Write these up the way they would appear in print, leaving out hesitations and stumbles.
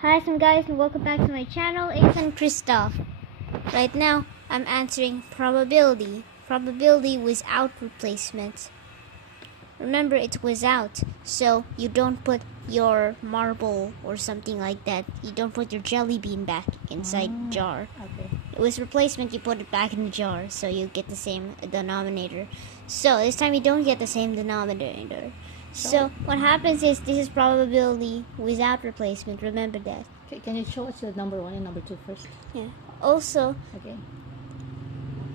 Hi some guys and welcome back to my channel. It's Christoffe. Right now I'm answering probability. Probability without replacement. Remember it was out, so you don't put your marble or something like that. You don't put your jelly bean back inside the jar. Okay. With replacement you put it back in the jar so you get the same denominator. So this time you don't get the same denominator. So what happens is this is probability without replacement. Remember that. Okay, can you show us the number 1 and number 2 first? Yeah. Also, Okay.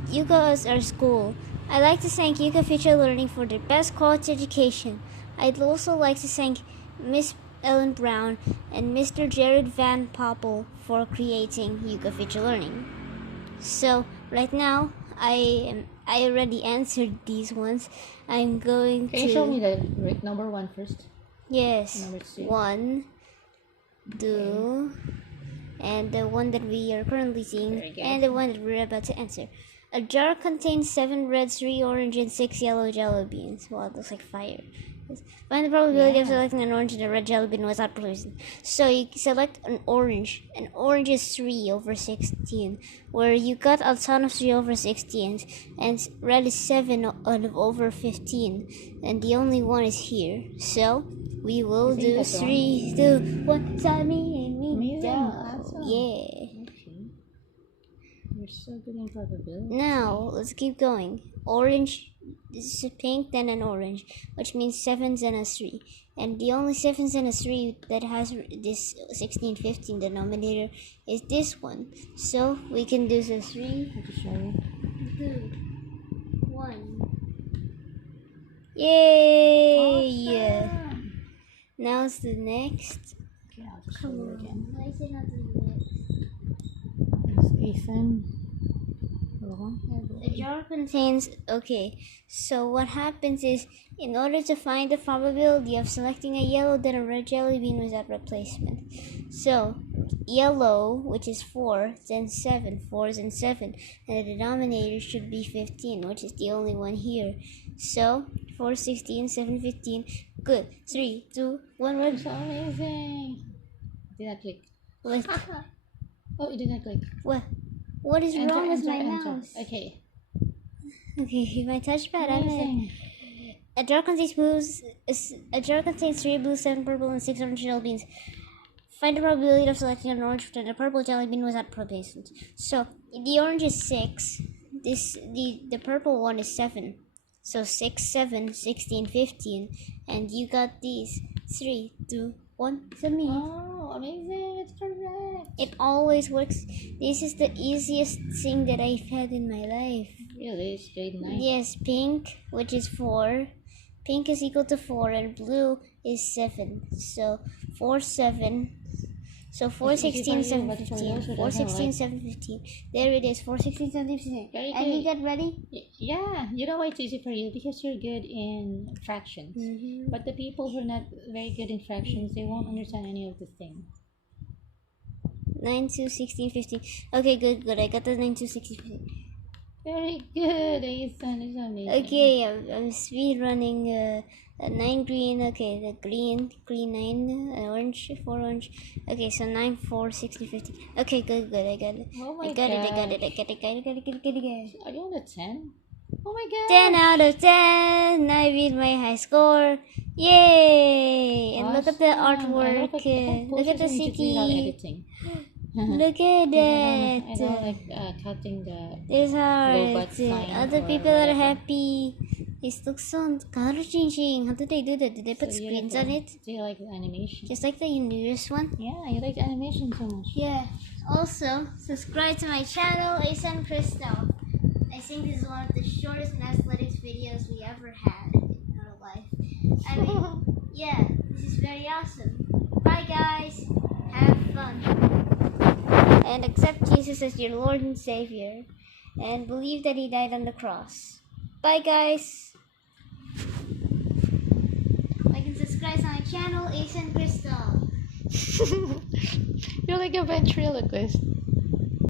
Euka is our school. I'd like to thank eukafuturelearning for their best quality education. I'd also like to thank Miss Ellen Brown and Mr. Jared Van Poppel for creating eukafuturelearning. So right now I already answered these ones. I'm going Can you show me the number 1 first? Yes. Number 2. 1, 2, and the one that we are currently seeing, and the one that we're about to answer. A jar contains 7 red, 3 orange, and 6 yellow jelly beans. Wow, it looks like fire. Find the probability of selecting an orange and a red jelly bean without replacing. So you select an orange. An orange is 3 over 16, where you got a ton of 3 over 16, and red is 7 over 15, and the only one is here. So we will do 3, 2, 1. Sammy and me go. Awesome. Yeah. Okay. You're so good in probability. Now let's keep going. Orange. This is a pink, then an orange, which means 7s and a 3. And the only 7s and a 3 that has this 16, 15 denominator is this one. So we can do the 3, 2, 1. Yay! Awesome. Now it's the next. Okay, I'll just show you again. Why is it not the next? It's Ethan. The jar contains, okay, so what happens is, in order to find the probability of selecting a yellow then a red jelly bean without replacement. So, yellow, which is 4, then 7, 4s and 7, and the denominator should be 15, which is the only one here. So, 4, 16, 7, 15, good. 3, 2, 1, red. So amazing. Did not click. What? Oh, it did not click. What? What is wrong with my mouse? Okay. Okay, my touchpad. Amazing. A jar contains blues. A jar contains 3 blue, 7 purple, and 6 orange jelly beans. Find the probability of selecting an orange and a purple jelly bean without replacement. So the orange is 6. The purple one is 7. So 6, 7, 16, 15, and you got these 3, 2, 1. Submit. Oh, amazing! It's correct. It always works. This is the easiest thing that I've had in my life. Really, it's grade 9. Yes, pink, which is 4. Pink is equal to 4, and blue is 7. So 4, 7. So 4, 16, 7, 15. 4, 16, 7, 15. There it is. 4, 16, 7, 15. And you get ready? Yeah. You know why it's easy for you? Because you're good in fractions. Mm-hmm. But the people who are not very good in fractions, they won't understand any of the thing. 9, 2, 16, 15. Okay, good. I got the 9, 2, 16, 15. Very good, Ethan. It's amazing. Okay, I'm speed running 9 green. Okay, the green 9, orange 4 orange. Okay, so 9, 4, 16, 15. Okay, good. I got it. Oh my I got it. God. I Are you on a 10? Oh my God. 10 out of 10. I beat my high score. Yay! And look at the artwork. Look at the city. Look at that. I don't like cutting the There's robot hearts. sign Other or people are whatever. happy. This looks so color changing. How did they do that? Did they put So you screens like on it? Do you like the animation? Just like the newest one? Yeah, you like the animation so much. Yeah. Also, subscribe to my channel, Asen Christoffe. I think this is one of the shortest athletics videos we ever had in our life. I mean, yeah, this is very awesome. Bye guys. Have fun. And accept Jesus as your Lord and Savior. And believe that He died on the cross. Bye guys. Like and subscribe to my channel, Asen Christoffe. You're like a ventriloquist.